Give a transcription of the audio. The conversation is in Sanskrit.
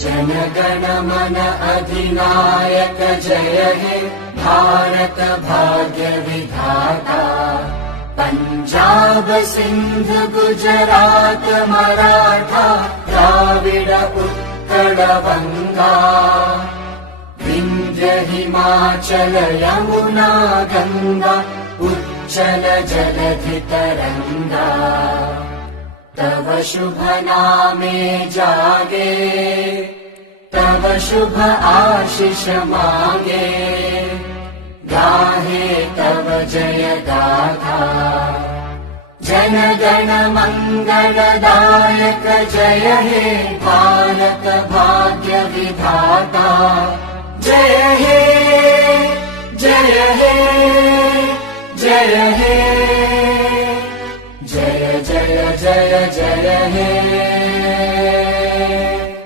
जनगण मन अधिनायक जय हे भारत भाग्य विधाता। पंजाब सिंध गुजरात मराठा द्राविड उत्कल बंगा। विंध्य हिमाचल यमुना गंगा उच्चल जलधि तरंगा। तव शुभ नामे जागे तव शुभ आशीष मांगे। गाहे तव जय गाथा जन गण मंगलदायक जय हे भारत भाग्य विधाता। जय हे जय हे जय हे जय जय जय जय हे।